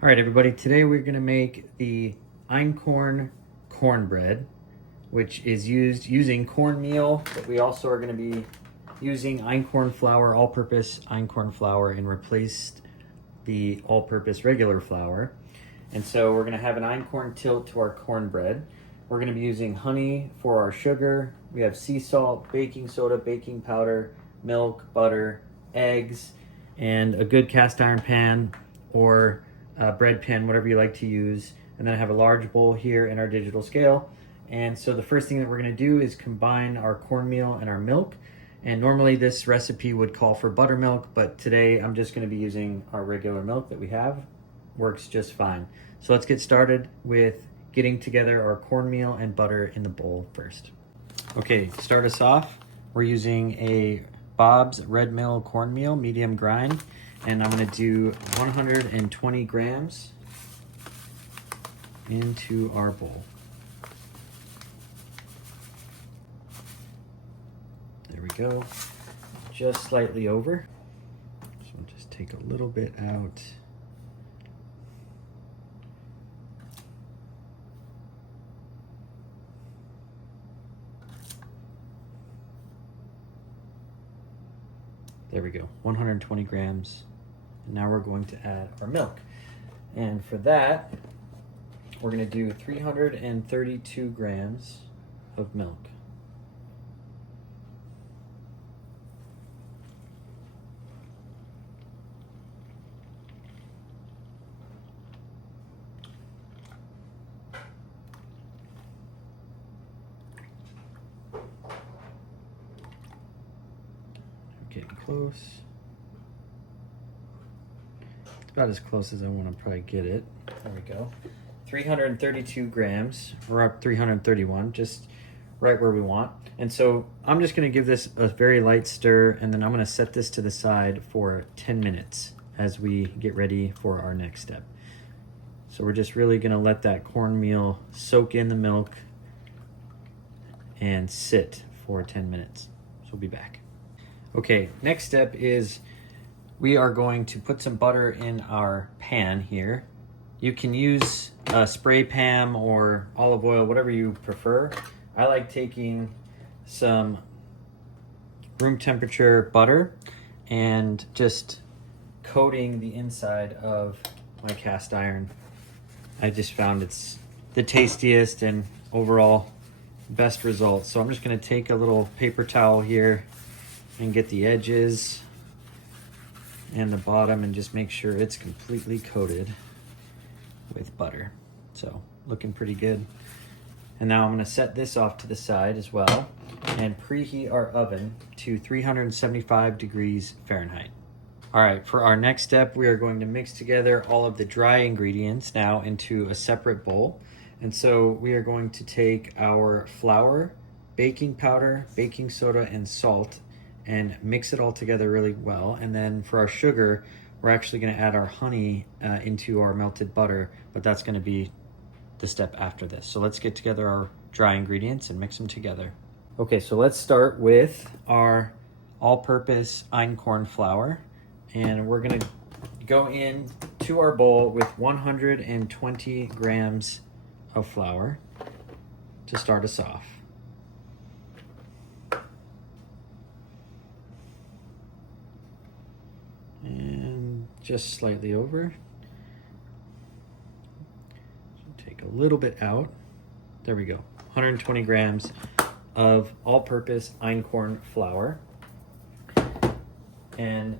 All right, everybody, today we're gonna make the Einkorn Cornbread, which is using cornmeal, but we also are gonna be using einkorn flour, all-purpose einkorn flour, and replaced the all-purpose regular flour. And so we're gonna have an einkorn tilt to our cornbread. We're gonna be using honey for our sugar. We have sea salt, baking soda, baking powder, milk, butter, eggs, and a good cast iron pan or bread pan, whatever you like to use. And then I have a large bowl here in our digital scale. And so the first thing that we're gonna do is combine our cornmeal and our milk. And normally this recipe would call for buttermilk, but today I'm just gonna be using our regular milk that we have. Works just fine. So let's get started with getting together our cornmeal and butter in the bowl first. Okay, to start us off, we're using a Bob's Red Mill cornmeal, medium grind, and I'm gonna do 120 grams into our bowl. There we go, just slightly over. So we'll just take a little bit out. There we go, 120 grams. And now we're going to add our milk. And for that, we're gonna do 332 grams of milk. Getting close. It's about as close as I want to probably get it. There we go. 332 grams. We're up 331, just right where we want. And so I'm just going to give this a very light stir, and then I'm going to set this to the side for 10 minutes as we get ready for our next step. So we're just really going to let that cornmeal soak in the milk and sit for 10 minutes. So we'll be back. Okay, next step is we are going to put some butter in our pan here. You can use a spray pan or olive oil, whatever you prefer. I like taking some room temperature butter and just coating the inside of my cast iron. I just found it's the tastiest and overall best results. So I'm just gonna take a little paper towel here and get the edges and the bottom and just make sure it's completely coated with butter. So looking pretty good. And now I'm gonna set this off to the side as well and preheat our oven to 375 degrees Fahrenheit. All right, for our next step, we are going to mix together all of the dry ingredients now into a separate bowl. And so we are going to take our flour, baking powder, baking soda, and salt and mix it all together really well. And then for our sugar, we're actually gonna add our honey into our melted butter, but that's gonna be the step after this. So let's get together our dry ingredients and mix them together. Okay, so let's start with our all-purpose einkorn flour. And we're gonna go in to our bowl with 120 grams of flour to start us off. And just slightly over. So take a little bit out. There we go. 120 grams of all-purpose einkorn flour. And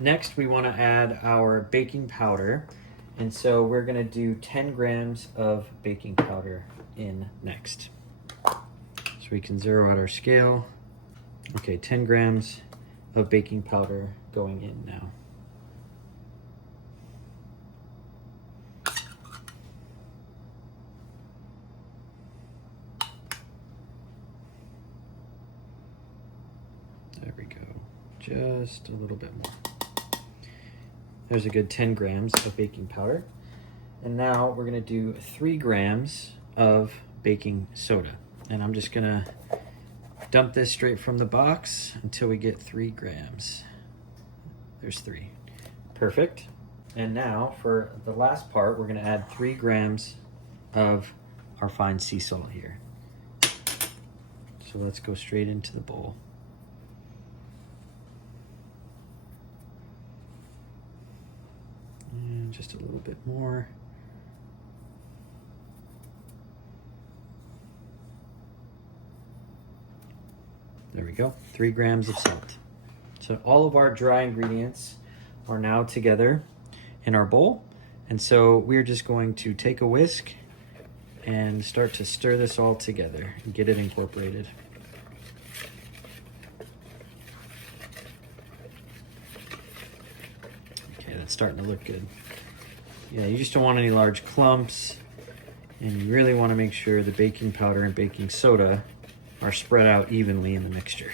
next we want to add our baking powder. And so we're going to do 10 grams of baking powder in next. So we can zero out our scale. Okay, 10 grams of baking powder going in now. There we go, just a little bit more. There's a good 10 grams of baking powder. And now we're gonna do 3 grams of baking soda. And I'm just gonna dump this straight from the box until we get 3 grams. There's 3. Perfect. And now for the last part, we're gonna add 3 grams of our fine sea salt here. So let's go straight into the bowl. And just a little bit more. There we go, 3 grams of salt. So all of our dry ingredients are now together in our bowl. And so we're just going to take a whisk and start to stir this all together and get it incorporated. Okay, that's starting to look good. Yeah, you just don't want any large clumps, and you really want to make sure the baking powder and baking soda are spread out evenly in the mixture.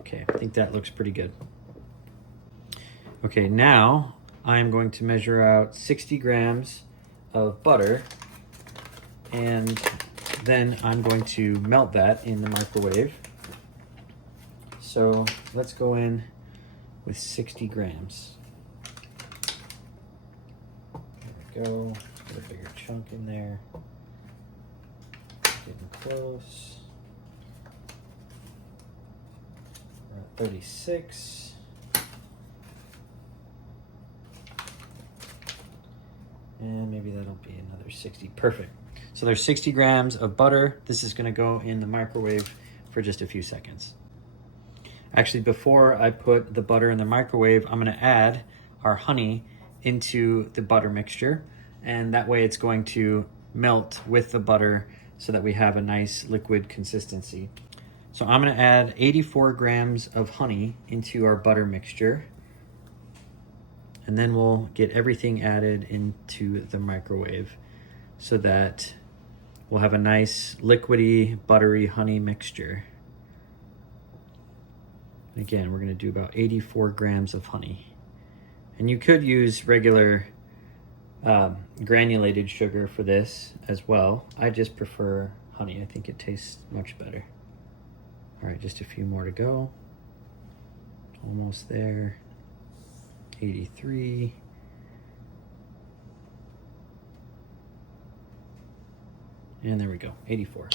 Okay, I think that looks pretty good. Okay, now I'm going to measure out 60 grams of butter, and then I'm going to melt that in the microwave. So let's go in with 60 grams. There we go, put a bigger chunk in there. Getting close. We're at 36. And maybe that'll be another 60. Perfect. So there's 60 grams of butter. This is going to go in the microwave for just a few seconds. Actually, before I put the butter in the microwave, I'm going to add our honey into the butter mixture. And that way it's going to melt with the butter so that we have a nice liquid consistency. So I'm going to add 84 grams of honey into our butter mixture. And then we'll get everything added into the microwave so that we'll have a nice liquidy, buttery honey mixture. Again, we're going to do about 84 grams of honey. And you could use regular granulated sugar for this as well. I just prefer honey. I think it tastes much better. All right, just a few more to go. Almost there. 83. And there we go, 84.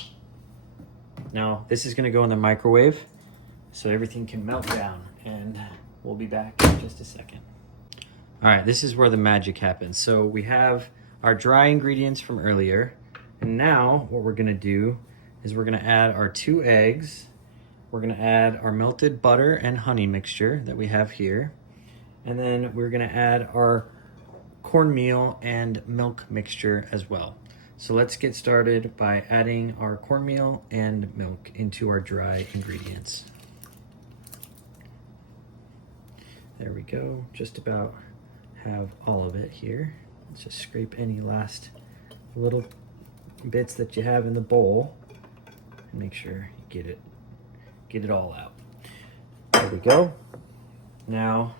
Now, this is gonna go in the microwave so everything can melt down, and we'll be back in just a second. All right, this is where the magic happens. So we have our dry ingredients from earlier, and now what we're gonna do is we're gonna add our 2 eggs. We're gonna add our melted butter and honey mixture that we have here. And then we're gonna add our cornmeal and milk mixture as well. So let's get started by adding our cornmeal and milk into our dry ingredients. There we go, just about have all of it here. Let's just scrape any last little bits that you have in the bowl and make sure you get it all out. There we go. Now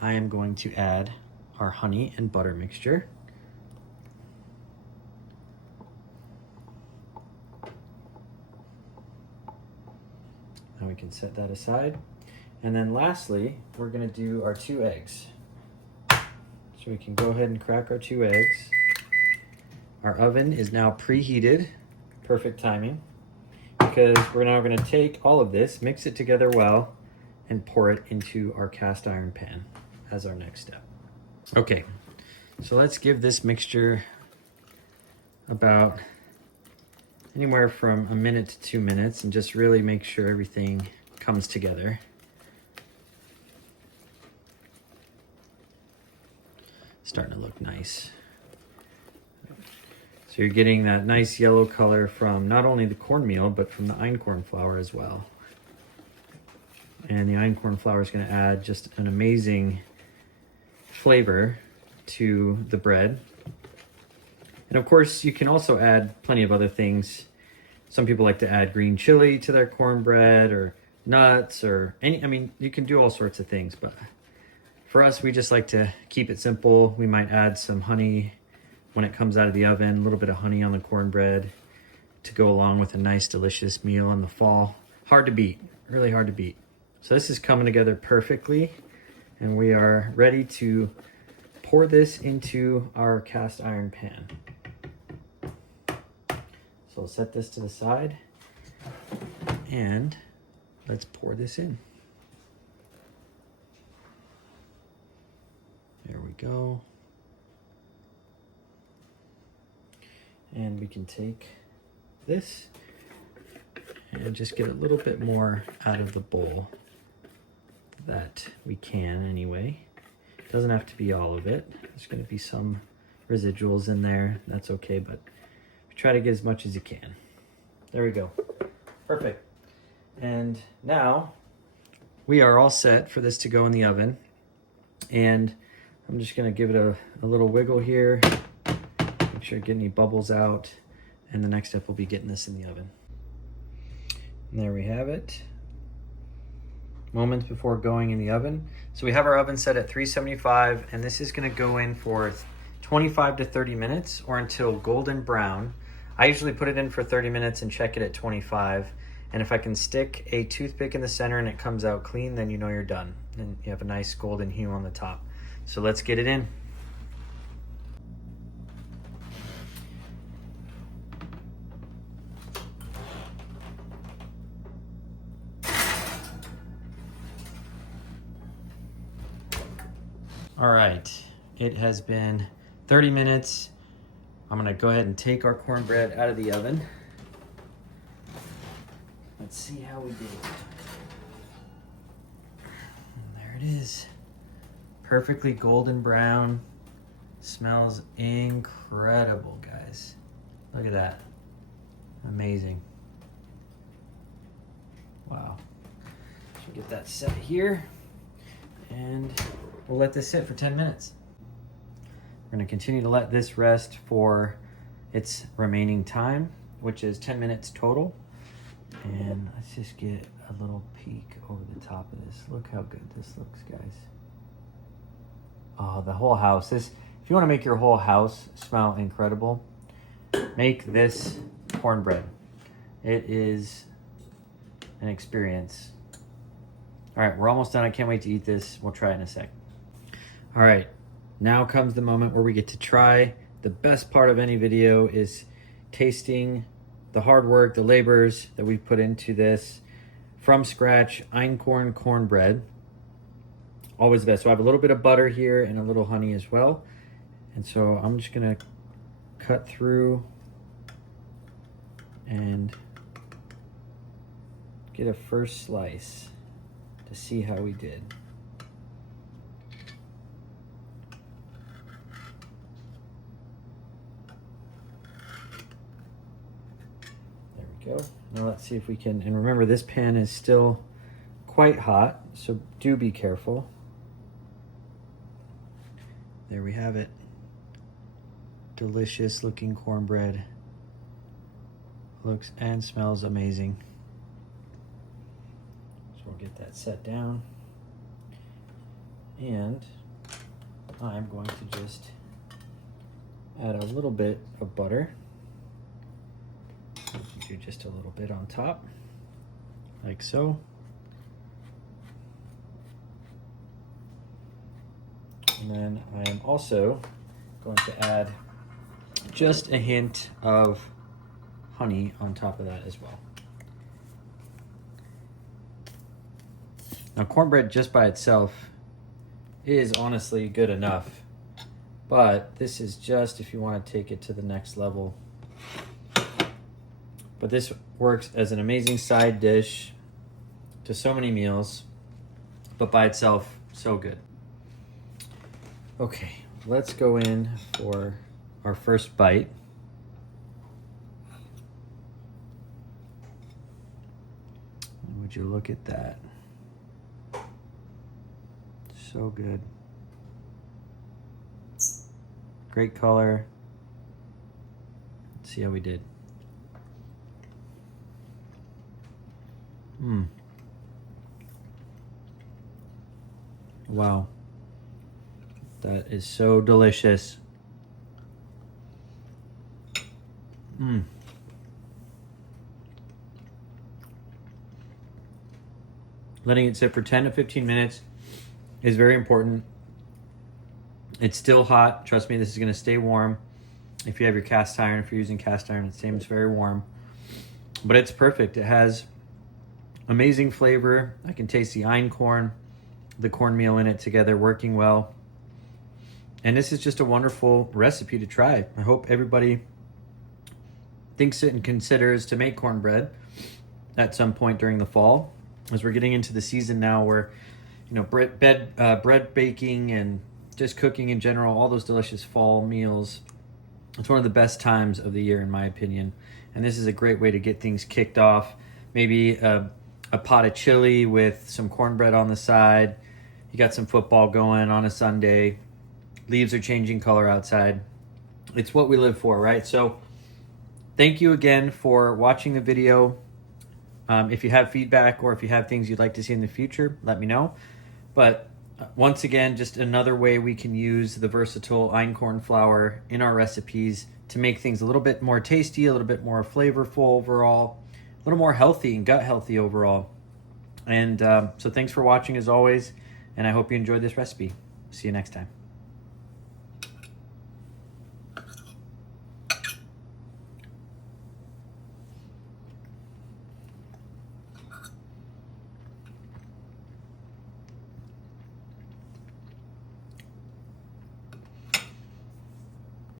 I am going to add our honey and butter mixture. Now we can set that aside. And then lastly, we're gonna do our 2 eggs. So we can go ahead and crack our 2 eggs. Our oven is now preheated, perfect timing, because we're now gonna take all of this, mix it together well, and pour it into our cast iron pan as our next step. Okay, so let's give this mixture about anywhere from a minute to 2 minutes and just really make sure everything comes together. Starting to look nice. So you're getting that nice yellow color from not only the cornmeal, but from the einkorn flour as well. And the einkorn flour is going to add just an amazing flavor to the bread. And of course, you can also add plenty of other things. Some people like to add green chili to their cornbread, or nuts, or you can do all sorts of things, but for us, we just like to keep it simple. We might add some honey when it comes out of the oven, a little bit of honey on the cornbread to go along with a nice, delicious meal in the fall. Hard to beat, really hard to beat. So this is coming together perfectly, and we are ready to pour this into our cast iron pan. So I'll set this to the side and let's pour this in. There we go. And we can take this and just get a little bit more out of the bowl that we can anyway. It doesn't have to be all of it. There's going to be some residuals in there. That's okay, but try to get as much as you can. There we go. Perfect. And now we are all set for this to go in the oven. And I'm just going to give it a little wiggle here. Make sure to get any bubbles out. And the next step will be getting this in the oven. And there we have it. Moments before going in the oven. So we have our oven set at 375, and this is going to go in for 25 to 30 minutes or until golden brown. I usually put it in for 30 minutes and check it at 25. And if I can stick a toothpick in the center and it comes out clean, then you know you're done. And you have a nice golden hue on the top. So let's get it in. All right, it has been 30 minutes. I'm gonna go ahead and take our cornbread out of the oven. Let's see how we did. And there it is. Perfectly golden brown. Smells incredible, guys. Look at that. Amazing. Wow. So get that set here. And we'll let this sit for 10 minutes. We're gonna continue to let this rest for its remaining time, which is 10 minutes total. And let's just get a little peek over the top of this. Look how good this looks, guys. Oh, the whole house. If you wanna make your whole house smell incredible, make this cornbread. It is an experience. All right, we're almost done. I can't wait to eat this. We'll try it in a sec. All right, now comes the moment where we get to try. The best part of any video is tasting the hard work, the labors that we've put into this from scratch Einkorn Cornbread. Always the best. So I have a little bit of butter here and a little honey as well. And so I'm just gonna cut through and get a first slice to see how we did. There we go. Now let's see if we can, and remember this pan is still quite hot, so do be careful. There we have it. Delicious looking cornbread. Looks and smells amazing. We'll get that set down, and I'm going to just add a little bit of butter. Do just a little bit on top, like so. And then I am also going to add just a hint of honey on top of that as well. Now, cornbread just by itself is honestly good enough, but this is just if you want to take it to the next level. But this works as an amazing side dish to so many meals, but by itself, so good. Okay, let's go in for our first bite. Would you look at that? So good. Great color. Let's see how we did. Wow. That is so delicious. Letting it sit for 10 to 15 minutes is very important. It's still hot. Trust me, this is going to stay warm. If you have your cast iron, if you're using cast iron, it stays very warm. But it's perfect. It has amazing flavor. I can taste the einkorn, the cornmeal in it together working well. And this is just a wonderful recipe to try. I hope everybody thinks it and considers to make cornbread at some point during the fall, as we're getting into the season now where, you know, bread baking and just cooking in general, all those delicious fall meals. It's one of the best times of the year, in my opinion. And this is a great way to get things kicked off. Maybe a pot of chili with some cornbread on the side. You got some football going on a Sunday. Leaves are changing color outside. It's what we live for, right? So thank you again for watching the video. If you have feedback or if you have things you'd like to see in the future, let me know. But once again, just another way we can use the versatile einkorn flour in our recipes to make things a little bit more tasty, a little bit more flavorful overall, a little more healthy and gut healthy overall. And so thanks for watching as always, and I hope you enjoyed this recipe. See you next time.